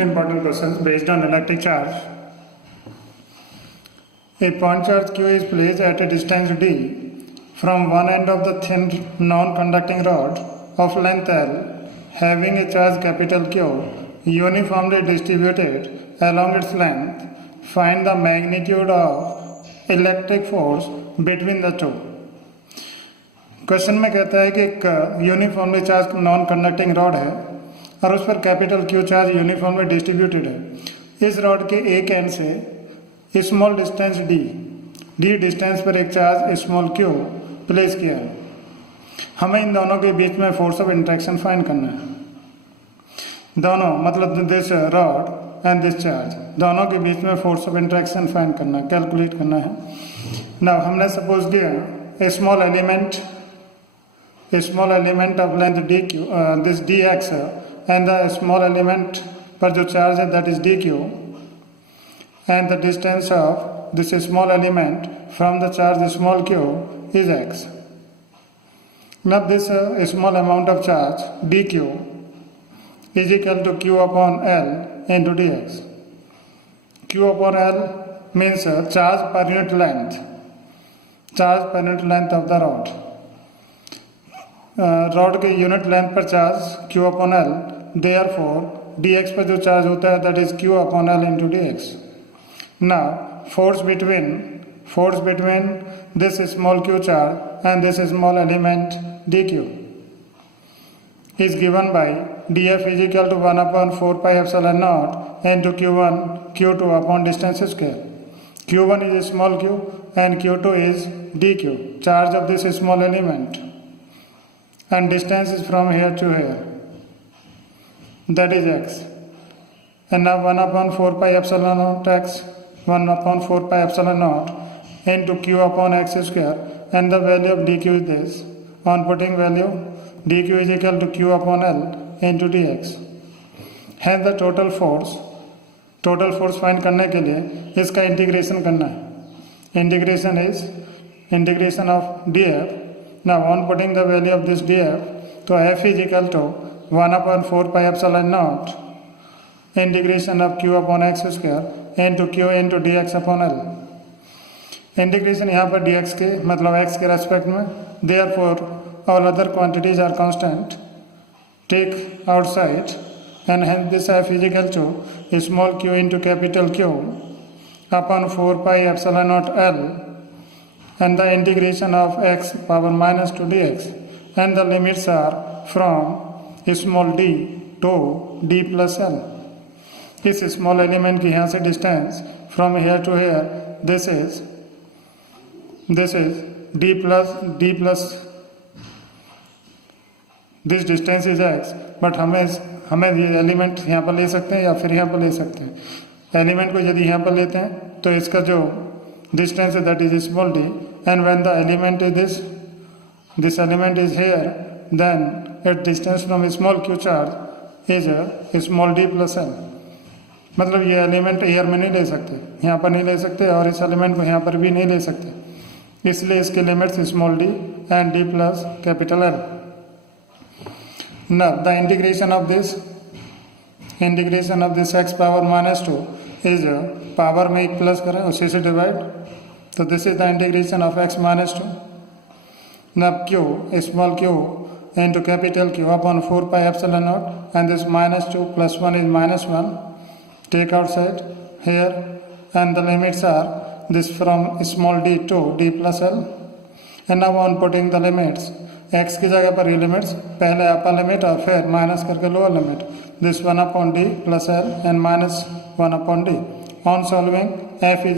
Important questions based on electric charge. A point charge Q is placed at a distance d from one end of the thin non-conducting rod of length L having a charge capital Q uniformly distributed along its length. Find the magnitude of electric force between the two. Question में कहता है कि एक uniformly charge non conducting rod है और उस पर capital Q charge uniformly distributed है। इस रॉड के एक एंड से स्मॉल डिस्टेंस डी डिस्टेंस पर एक चार्ज स्मॉल क्यू प्लेस किया है। हमें इन दोनों के बीच में फोर्स ऑफ इंट्रैक्शन फाइंड करना है। दोनों मतलब this rod and this charge, दोनों के बीच में फोर्स ऑफ इंट्रैक्शन फाइंड करना है, कैलकुलेट करना है। नाउ हमने सपोज किया a small element of length d q this d x and the small element पर जो चार्ज है that is d q and the distance of this small element from the charge small q is x. Now this small amount of charge dq is equal to q upon L into dx. Q upon L means charge per unit length, charge per unit length of the rod. Rod के unit length पर charge q upon L, therefore dx पर जो चार्ज होता है that is q upon L into dx. Now force between this small q charge and this small element dq is given by dF is equal to 1 upon 4 pi epsilon naught into q1 q2 upon distance square. q1 is small q and q2 is dq, charge of this small element, and distance is from here to here, that is x. And now 1 upon 4 pi epsilon naught x, 1 upon 4 pi epsilon naught into q upon x square, and the value of dq is this. On putting value, dq is equal to q upon L into dx. Hence the total force find करने के लिए इसका इंटीग्रेशन करना है। Integration is integration of df. Now on putting the value of this df, तो f is equal to 1 upon 4 pi epsilon naught integration of q upon x square into q into dx upon L. Integration यहाँ पर dx के मतलब x के रेस्पेक्ट में, therefore all other quantities are constant, take outside, and hence this f is equal to small q into capital Q upon 4 pi epsilon naught L and the integration of x power minus 2 dx, and the limits are from small d to d plus L. इस small element की यहाँ से distance from here to here this is d plus this distance is x, but हमें ये एलिमेंट यहाँ पर ले सकते हैं या फिर यहाँ पर ले सकते हैं। एलिमेंट को यदि यहाँ पर लेते हैं तो इसका जो डिस्टेंस है that is small d, and when the element is this element is here then it distance from small q charge is small d plus l। मतलब ये एलिमेंट एयर में नहीं ले सकते, यहाँ पर नहीं ले सकते, और इस एलिमेंट को यहाँ पर भी नहीं ले सकते, इसलिए इसके limits small d and d plus capital L. Now the integration of this x power minus 2 is power में एक प्लस करें उसी से डिवाइड, तो this is the integration of x minus 2. Now q small q into capital Q upon 4 pi epsilon naught, and this minus 2 plus 1 is minus 1, take outside here, and the limits are this from small d to d plus L. And now on putting the limits, x की जगह पर ये लिमिट्स, पहले upper limit और फिर माइनस करके lower limit, this 1 upon d plus L and minus 1 upon d. On solving f is